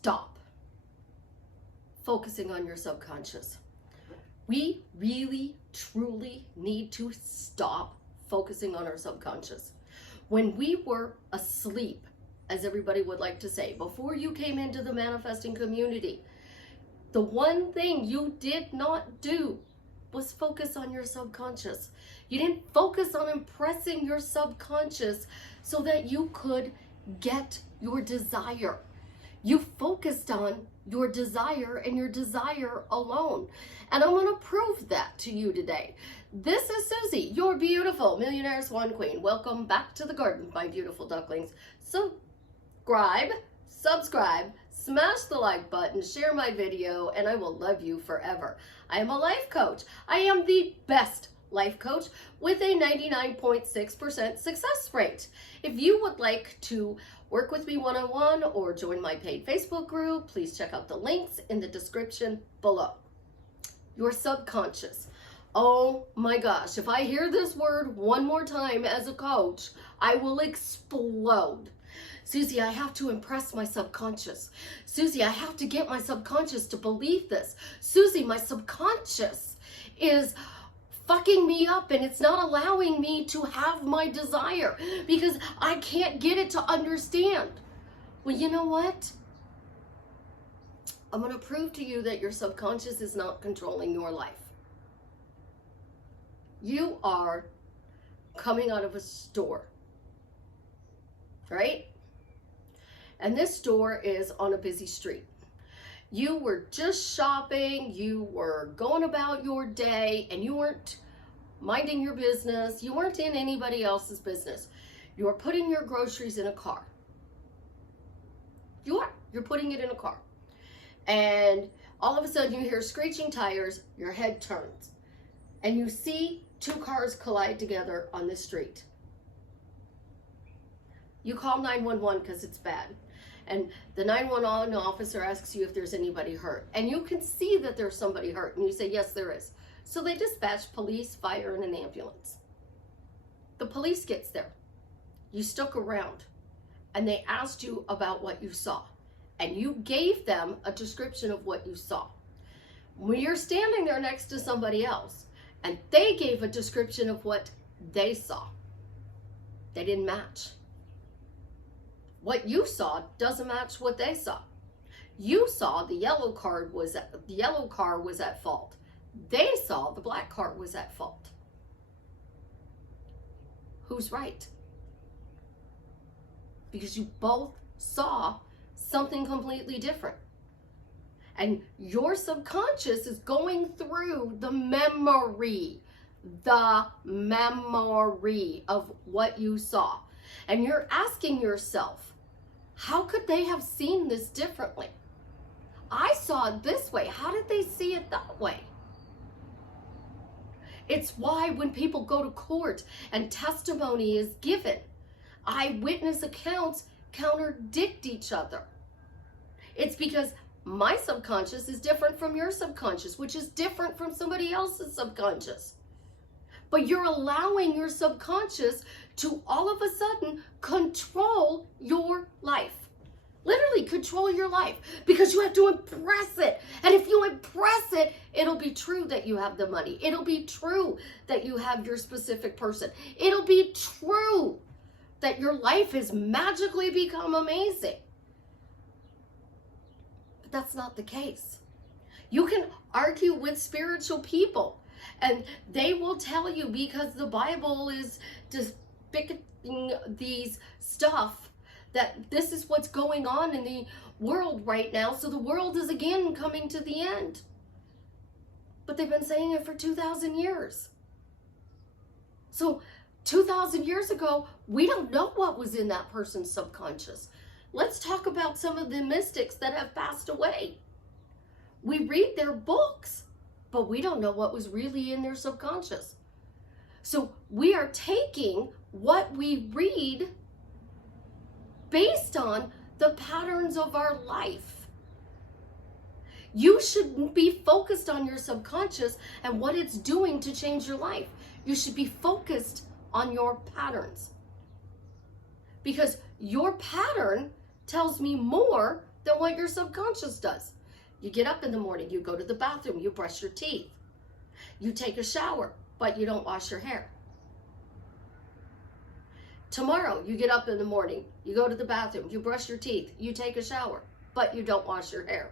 stop focusing on your subconscious. We really, truly need to stop focusing on our subconscious. When we were asleep, as everybody would like to say, before you came into the manifesting community, the one thing you did not do was focus on your subconscious. You didn't focus on impressing your subconscious so that you could get your desire. You focused on your desire and your desire alone. And I'm going to prove that to you today. This is Susie, your beautiful millionaire swan queen. Welcome back to the garden, my beautiful ducklings. Subscribe, smash the like button, share my video, and I will love you forever. I am a life coach. I am the best life coach with a 99.6% success rate. If you would like to work with me one-on-one or join my paid Facebook group, please check out the links in the description below. Your subconscious. Oh my gosh, if I hear this word one more time as a coach, I will explode. Susie, I have to impress my subconscious. Susie, I have to get my subconscious to believe this. Susie, my subconscious is fucking me up and it's not allowing me to have my desire because I can't get it to understand. Well, you know what? I'm going to prove to you that your subconscious is not controlling your life. You are coming out of a store, right? And this store is on a busy street. You were just shopping, you were going about your day, and you weren't minding your business. You weren't in anybody else's business. You are putting your groceries in a car. You're putting it in a car. And all of a sudden you hear screeching tires, your head turns, and you see two cars collide together on the street. You call 911 because it's bad. And the 911 officer asks you if there's anybody hurt. And you can see that there's somebody hurt. And you say, yes, there is. So they dispatch police, fire, and an ambulance. The police gets there. You stuck around. And they asked you about what you saw. And you gave them a description of what you saw. When you're standing there next to somebody else, and they gave a description of what they saw, they didn't match. What you saw doesn't match what they saw. You saw the yellow car was at fault. They saw the black car was at fault. Who's right? Because you both saw something completely different. And your subconscious is going through the memory of what you saw. And you're asking yourself, how could they have seen this differently? I saw it this way. How did they see it that way? It's why when people go to court and testimony is given, eyewitness accounts contradict each other. It's because my subconscious is different from your subconscious, which is different from somebody else's subconscious. But you're allowing your subconscious to all of a sudden control your life. Literally control your life because you have to impress it. And if you impress it, it'll be true that you have the money. It'll be true that you have your specific person. It'll be true that your life has magically become amazing. But that's not the case. You can argue with spiritual people and they will tell you because the Bible is depicting these stuff that this is what's going on in the world right now. So the world is again coming to the end. But they've been saying it for 2,000 years. So 2,000 years ago, we don't know what was in that person's subconscious. Let's talk about some of the mystics that have passed away. We read their books, but we don't know what was really in their subconscious. So we are taking what we read based on the patterns of our life. You shouldn't be focused on your subconscious and what it's doing to change your life. You should be focused on your patterns. Because your pattern tells me more than what your subconscious does. You get up in the morning, you go to the bathroom, you brush your teeth, you take a shower, but you don't wash your hair. Tomorrow, you get up in the morning, you go to the bathroom, you brush your teeth, you take a shower, but you don't wash your hair.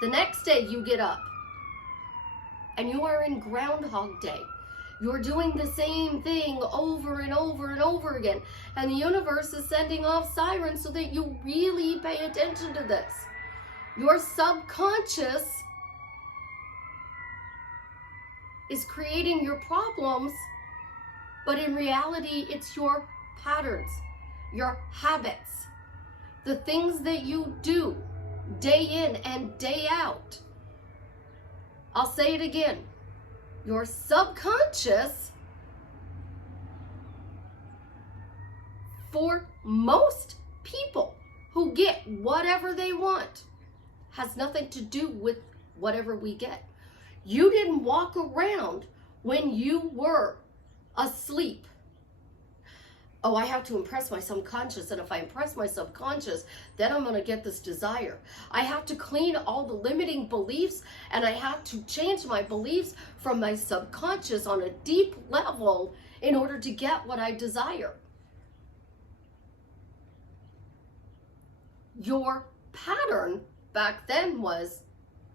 The next day, you get up, and you are in Groundhog Day. You're doing the same thing over and over and over again, and the universe is sending off sirens so that you really pay attention to this. Your subconscious is creating your problems, but in reality, it's your patterns, your habits, the things that you do day in and day out. I'll say it again. Your subconscious, for most people who get whatever they want, has nothing to do with whatever we get. You didn't walk around when you were asleep. Oh, I have to impress my subconscious, and if I impress my subconscious, then I'm going to get this desire. I have to clean all the limiting beliefs, and I have to change my beliefs from my subconscious on a deep level in order to get what I desire. Your pattern back then was,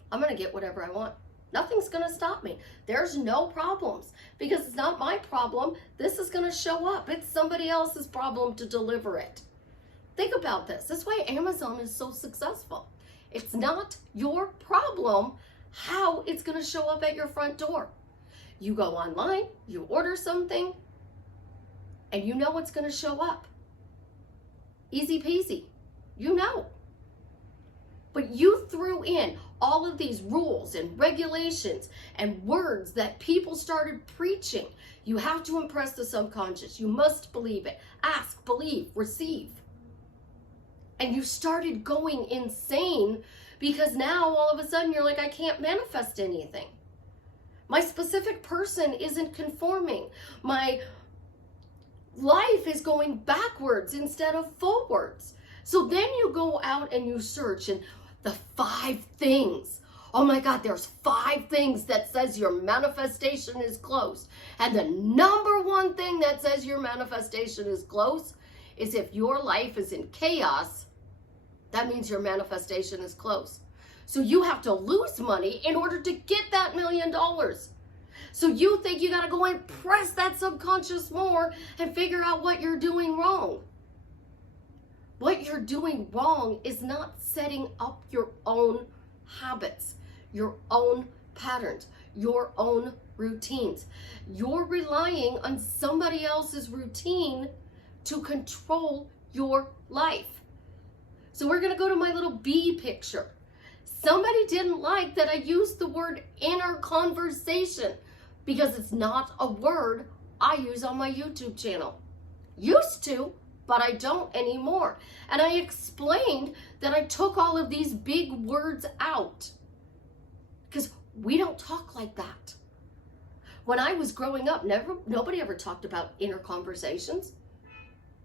I'm going to get whatever I want. Nothing's going to stop me. There's no problems because it's not my problem. This is going to show up. It's somebody else's problem to deliver it. Think about this. That's why Amazon is so successful. It's not your problem how it's going to show up at your front door. You go online, you order something, and you know it's going to show up. Easy peasy. You know. But you threw in all of these rules and regulations and words that people started preaching. You have to impress the subconscious. You must believe it. Ask, believe, receive. And you started going insane because now all of a sudden you're like, I can't manifest anything. My specific person isn't conforming. My life is going backwards instead of forwards. So then you go out and you search and the 5 things. Oh my God, there's 5 things that says your manifestation is close. And the number 1 thing that says your manifestation is close is if your life is in chaos, that means your manifestation is close. So you have to lose money in order to get that $1 million. So you think you got to go and press that subconscious more and figure out what you're doing wrong. What you're doing wrong is not setting up your own habits, your own patterns, your own routines. You're relying on somebody else's routine to control your life. So we're going to go to my little bee picture. Somebody didn't like that I used the word inner conversation because it's not a word I use on my YouTube channel. Used to, but I don't anymore. And I explained that I took all of these big words out because we don't talk like that. When I was growing up, nobody ever talked about inner conversations.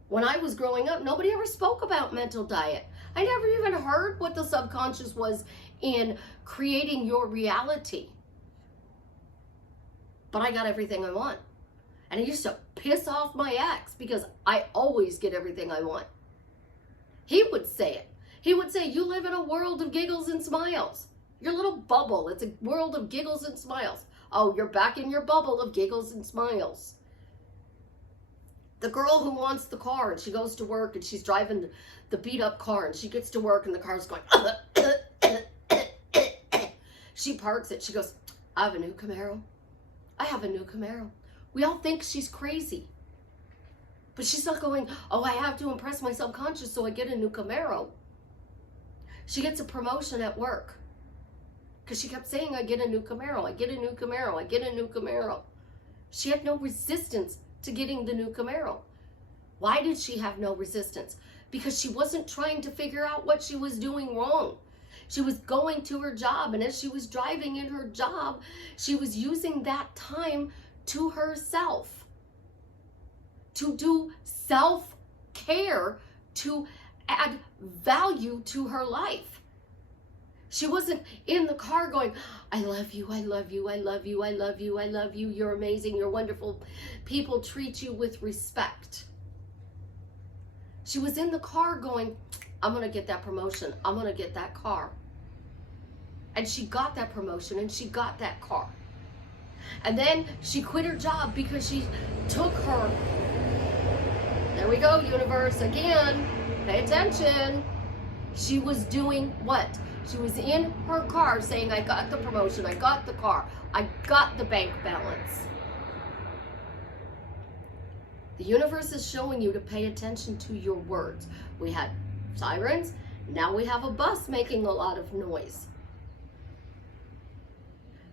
When I was growing up, nobody ever spoke about mental diet. I never even heard what the subconscious was in creating your reality. But I got everything I want. And I used to piss off my ex because I always get everything I want. He would say it. He would say, you live in a world of giggles and smiles. Your little bubble, it's a world of giggles and smiles. Oh, you're back in your bubble of giggles and smiles. The girl who wants the car and she goes to work and she's driving the beat up car and she gets to work and the car's going, she parks it. She goes, I have a new Camaro. I have a new Camaro. We all think she's crazy. But she's not going, oh, I have to impress my subconscious so I get a new Camaro. She gets a promotion at work. Because she kept saying, I get a new Camaro, I get a new Camaro, I get a new Camaro. She had no resistance to getting the new Camaro. Why did she have no resistance? Because she wasn't trying to figure out what she was doing wrong. She was going to her job, and as she was driving in her job, she was using that time to herself, to do self-care, to add value to her life. She wasn't in the car going, I love you, I love you, I love you, I love you, I love you, you're amazing, you're wonderful. People treat you with respect. She was in the car going, I'm going to get that promotion. I'm going to get that car. And she got that promotion and she got that car. And then she quit her job because she took her, there we go, universe, again, pay attention. She was doing what? She was in her car saying, I got the promotion, I got the car, I got the bank balance. The universe is showing you to pay attention to your words. We had sirens, now we have a bus making a lot of noise.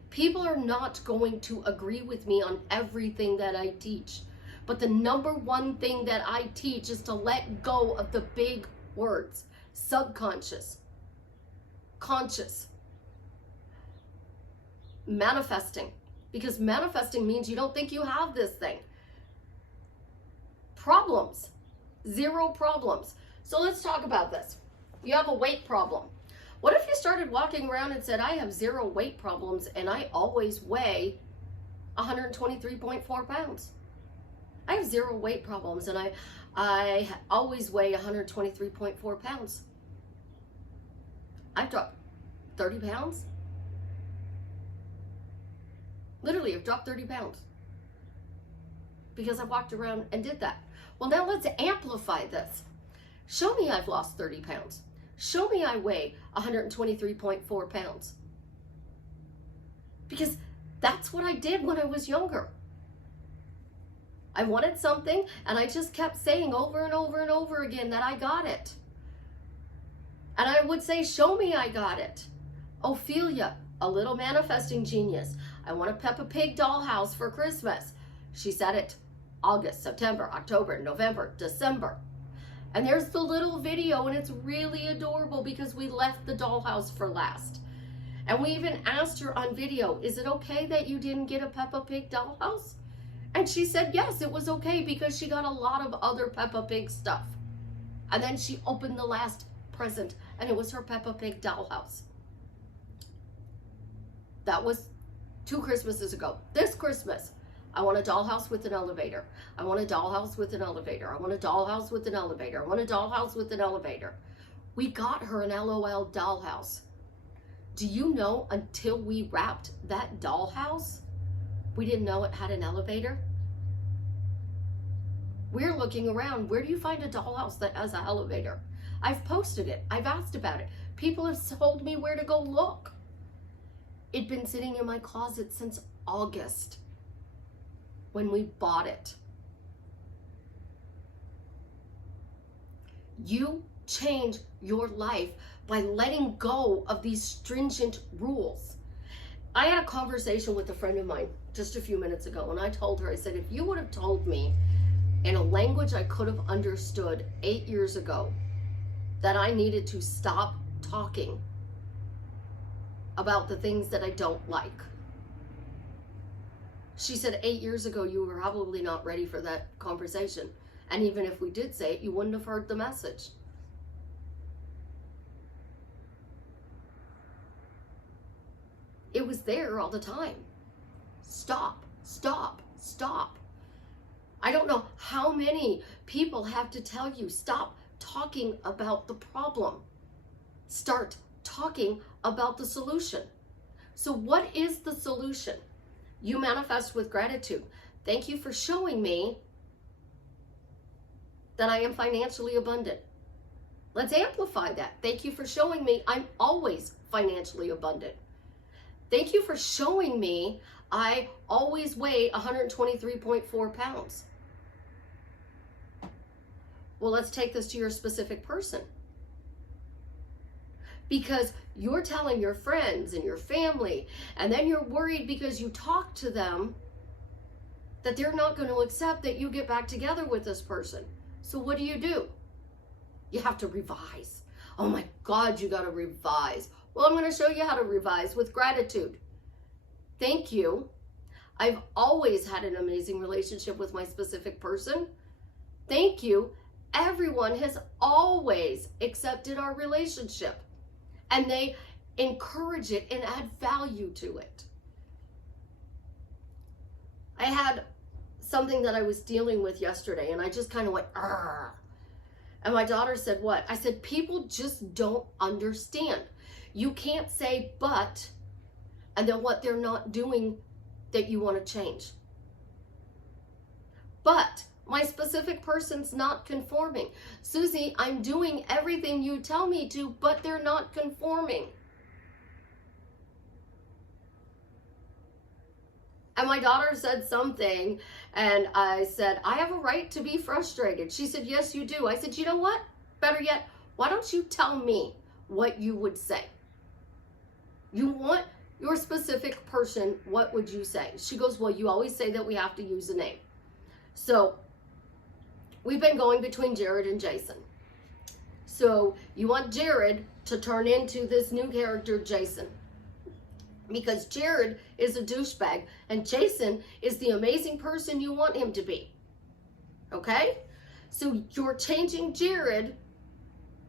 People are not going to agree with me on everything that I teach. But the number one thing that I teach is to let go of the big words. Subconscious, conscious, manifesting. Because manifesting means you don't think you have this thing. Problems, zero problems. So let's talk about this. You have a weight problem. What if you started walking around and said, I have zero weight problems and I always weigh 123.4 pounds. I have zero weight problems and I always weigh 123.4 pounds. I've dropped 30 pounds. Literally, I've dropped 30 pounds because I walked around and did that. Well, now let's amplify this. Show me I've lost 30 pounds. Show me I weigh 123.4 pounds. Because that's what I did when I was younger. I wanted something and I just kept saying over and over and over again that I got it. And I would say, show me I got it. Ophelia, a little manifesting genius. I want a Peppa Pig dollhouse for Christmas. She said it August, September, October, November, December. And there's the little video and it's really adorable because we left the dollhouse for last. And we even asked her on video, is it okay that you didn't get a Peppa Pig dollhouse? And she said yes, it was okay because she got a lot of other Peppa Pig stuff. And then she opened the last present and it was her Peppa Pig dollhouse. That was 2 Christmases ago. This Christmas, I want a dollhouse with an elevator. I want a dollhouse with an elevator. I want a dollhouse with an elevator. I want a dollhouse with an elevator. We got her an LOL dollhouse. Do you know until we wrapped that dollhouse, we didn't know it had an elevator? We're looking around. Where do you find a dollhouse that has an elevator? I've posted it. I've asked about it. People have told me where to go look. It'd been sitting in my closet since August when we bought it. You change your life by letting go of these stringent rules. I had a conversation with a friend of mine just a few minutes ago, and I told her, I said, if you would have told me in a language I could have understood 8 years ago that I needed to stop talking about the things that I don't like. She said 8 years ago, you were probably not ready for that conversation. And even if we did say it, you wouldn't have heard the message. It was there all the time. Stop, stop, stop. I don't know how many people have to tell you, stop talking about the problem. Start talking about the solution. So what is the solution? You manifest with gratitude. Thank you for showing me that I am financially abundant. Let's amplify that. Thank you for showing me I'm always financially abundant. Thank you for showing me I always weigh 123.4 pounds. Well, let's take this to your specific person. Because you're telling your friends and your family, and then you're worried because you talk to them that they're not going to accept that you get back together with this person. So what do? You have to revise. Oh my God, you got to revise. Well, I'm going to show you how to revise with gratitude. Thank you. I've always had an amazing relationship with my specific person. Thank you Everyone has always accepted our relationship, and they encourage it and add value to it. I had something that I was dealing with yesterday, and I just kind of went, "Argh." And my daughter said, "What?" I said, "People just don't understand. You can't say but, and then what they're not doing that you want to change. But my specific person's not conforming. Susie, I'm doing everything you tell me to, but they're not conforming." And my daughter said something, and I said, "I have a right to be frustrated." She said, "Yes, you do." I said, "You know what? Better yet, why don't you tell me what you would say? You want your specific person, what would you say?" She goes, "Well, you always say that we have to use a name." So we've been going between Jared and Jason. So you want Jared to turn into this new character, Jason. Because Jared is a douchebag and Jason is the amazing person you want him to be. Okay? So you're changing Jared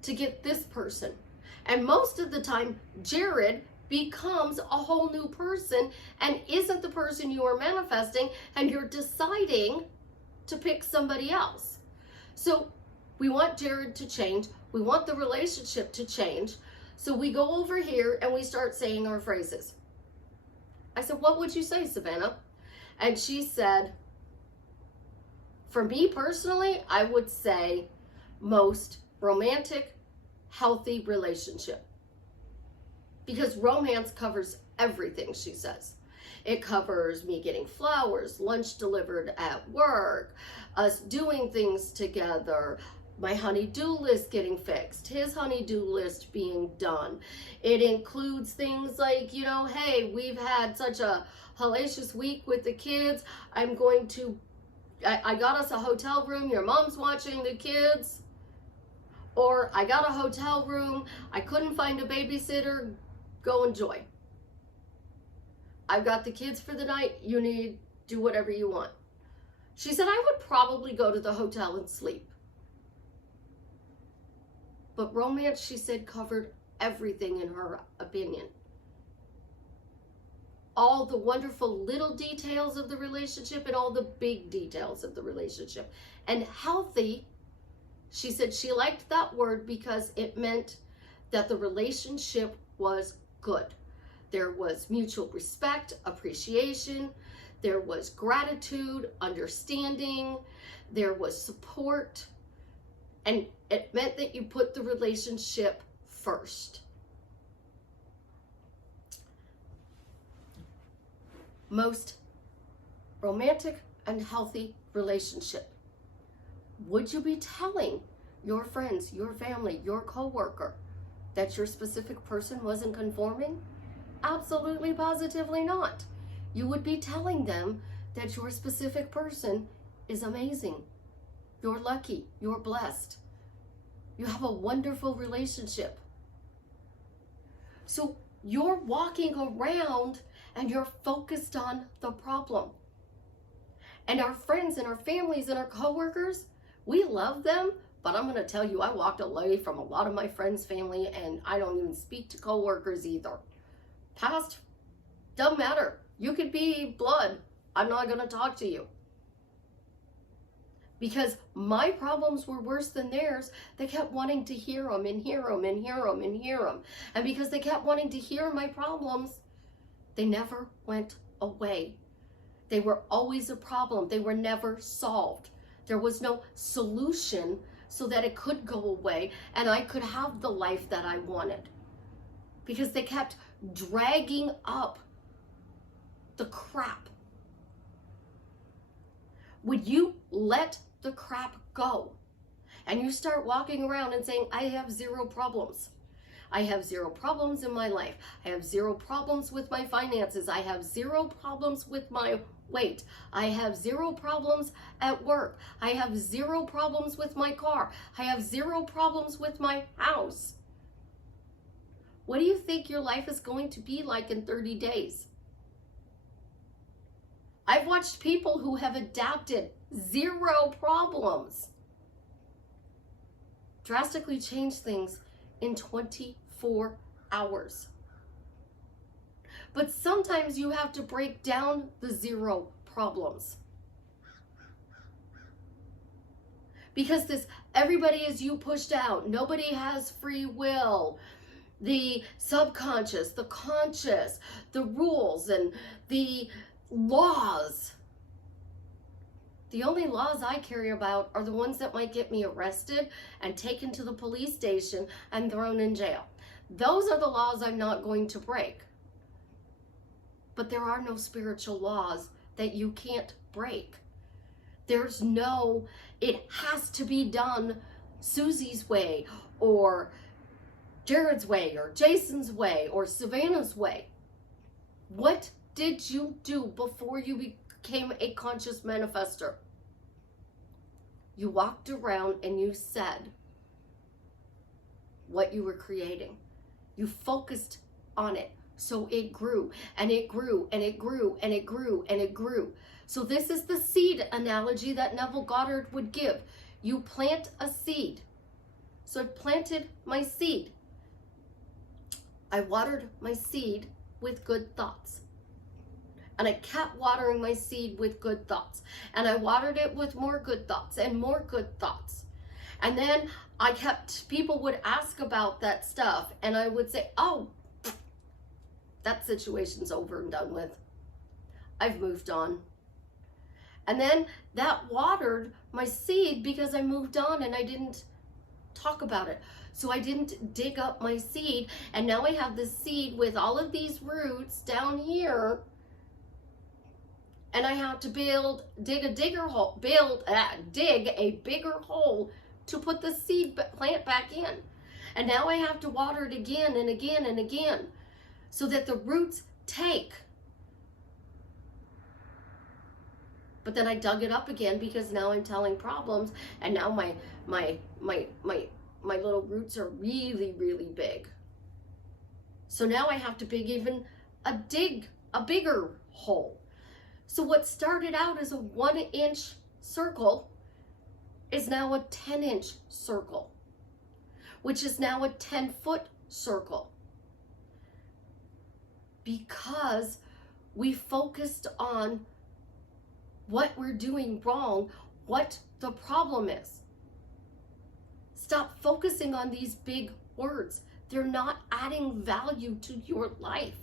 to get this person. And most of the time, Jared becomes a whole new person and isn't the person you are manifesting, and you're deciding to pick somebody else. So we want Jared to change. We want the relationship to change. So we go over here and we start saying our phrases. I said, "What would you say, Savannah?" And she said, "For me personally, I would say most romantic, healthy relationship." Because romance covers everything, she says. It covers me getting flowers, lunch delivered at work, us doing things together, my honey-do list getting fixed, his honey-do list being done. It includes things like, hey, we've had such a hellacious week with the kids. I got us a hotel room. Your mom's watching the kids. Or I got a hotel room. I couldn't find a babysitter. Go enjoy. I've got the kids for the night. You need do whatever you want. She said, "I would probably go to the hotel and sleep." But romance, she said, covered everything in her opinion. All the wonderful little details of the relationship and all the big details of the relationship. And healthy, she said she liked that word because it meant that the relationship was good. There was mutual respect, appreciation. There was gratitude, understanding. There was support. And it meant that you put the relationship first. Most romantic and healthy relationship. Would you be telling your friends, your family, your coworker that your specific person wasn't conforming? Absolutely, positively not. You would be telling them that your specific person is amazing. You're lucky. You're blessed. You have a wonderful relationship. So you're walking around and you're focused on the problem. And our friends and our families and our coworkers, we love them, but I'm going to tell you, I walked away from a lot of my friends' family, and I don't even speak to coworkers either. Past, don't matter. You could be blood. I'm not going to talk to you. Because my problems were worse than theirs, they kept wanting to hear them and hear them and hear them and hear them. And because they kept wanting to hear my problems, they never went away. They were always a problem. They were never solved. There was no solution so that it could go away and I could have the life that I wanted. Because they kept dragging up the crap. Would you let the crap go? And you start walking around and saying, "I have zero problems. I have zero problems in my life. I have zero problems with my finances. I have zero problems with my weight. I have zero problems at work. I have zero problems with my car. I have zero problems with my house." What do you think your life is going to be like in 30 days? I've watched people who have adapted zero problems. drastically change things in 24 hours. But sometimes you have to break down the 0 problems. Because everybody is you pushed out. Nobody has free will. The subconscious, the conscious, the rules and the laws. The only laws I care about are the ones that might get me arrested and taken to the police station and thrown in jail. Those are the laws I'm not going to break. But there are no spiritual laws that you can't break. There's no, it has to be done Susie's way or Jared's way or Jason's way or Savannah's way. What did you do before you became a conscious manifester? You walked around and you said what you were creating. You focused on it. So it grew and it grew and it grew and it grew and it grew. So this is the seed analogy that Neville Goddard would give. You plant a seed. So I planted my seed. I watered my seed with good thoughts. And I kept watering my seed with good thoughts. And I watered it with more good thoughts and more good thoughts. And then people would ask about that stuff. And I would say, oh, that situation's over and done with. I've moved on. And then that watered my seed because I moved on and I didn't talk about it. So I didn't dig up my seed. And now I have this seed with all of these roots down here. And I have to dig a bigger hole to put the seed plant back in. And now I have to water it again and again and again so that the roots take. But then I dug it up again because now I'm telling problems, and now my little roots are really, really big. So now I have to dig a bigger hole. So what started out as a 1-inch circle is now a 10-inch circle, which is now a 10-foot circle. Because we focused on what we're doing wrong, what the problem is. Stop focusing on these big words. They're not adding value to your life.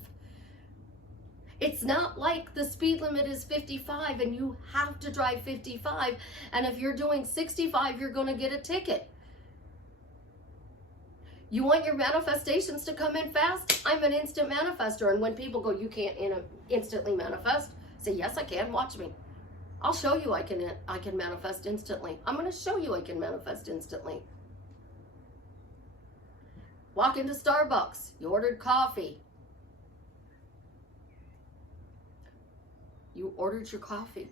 It's not like the speed limit is 55 and you have to drive 55, and if you're doing 65, you're going to get a ticket. You want your manifestations to come in fast? I'm an instant manifester. And when people go, you can't instantly manifest, say, yes, I can. Watch me. I'll show you I can manifest instantly. I'm going to show you I can manifest instantly. Walk into Starbucks. You ordered coffee. You ordered your coffee.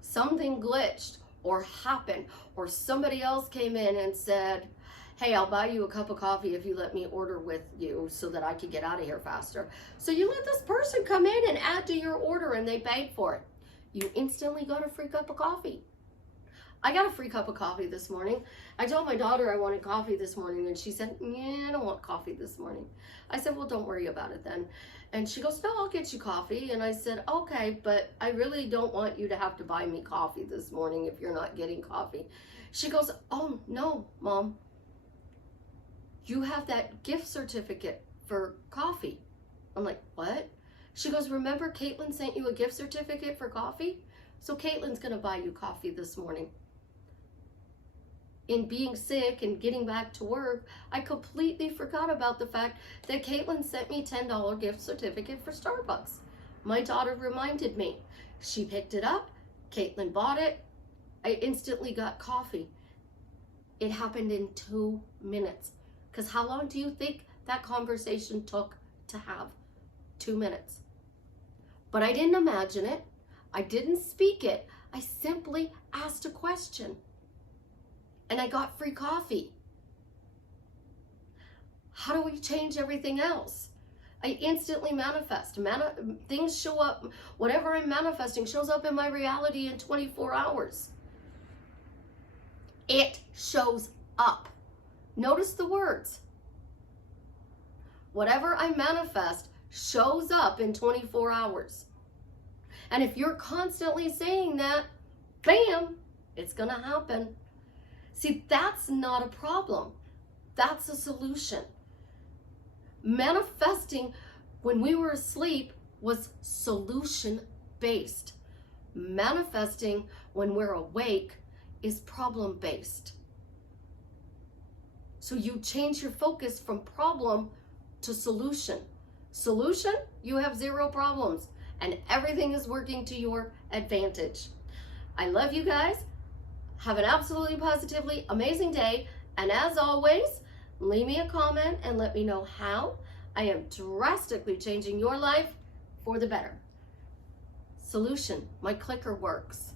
Something glitched or happened, or somebody else came in and said, hey, I'll buy you a cup of coffee if you let me order with you so that I can get out of here faster. So you let this person come in and add to your order and they paid for it. You instantly got a free cup of coffee. I got a free cup of coffee this morning. I told my daughter I wanted coffee this morning and she said, yeah, I don't want coffee this morning. I said, well, don't worry about it then. And she goes, no, I'll get you coffee. And I said, okay, but I really don't want you to have to buy me coffee this morning if you're not getting coffee. She goes, oh, no, Mom. You have that gift certificate for coffee. I'm like, what? She goes, remember Caitlin sent you a gift certificate for coffee? So Caitlin's going to buy you coffee this morning. In being sick and getting back to work, I completely forgot about the fact that Caitlin sent me $10 gift certificate for Starbucks. My daughter reminded me. She picked it up. Caitlin bought it. I instantly got coffee. It happened in 2 minutes. Because how long do you think that conversation took to have? 2 minutes. But I didn't imagine it. I didn't speak it. I simply asked a question. And I got free coffee. How do we change everything else? I instantly manifest. Things show up. Whatever I'm manifesting shows up in my reality in 24 hours. It shows up. Notice the words. Whatever I manifest shows up in 24 hours. And if you're constantly saying that, bam, it's going to happen. See, that's not a problem. That's a solution. Manifesting when we were asleep was solution-based. Manifesting when we're awake is problem-based. So you change your focus from problem to solution. Solution, you have zero problems and everything is working to your advantage. I love you guys. Have an absolutely positively amazing day. And as always, leave me a comment and let me know how I am drastically changing your life for the better. Solution, my clicker works.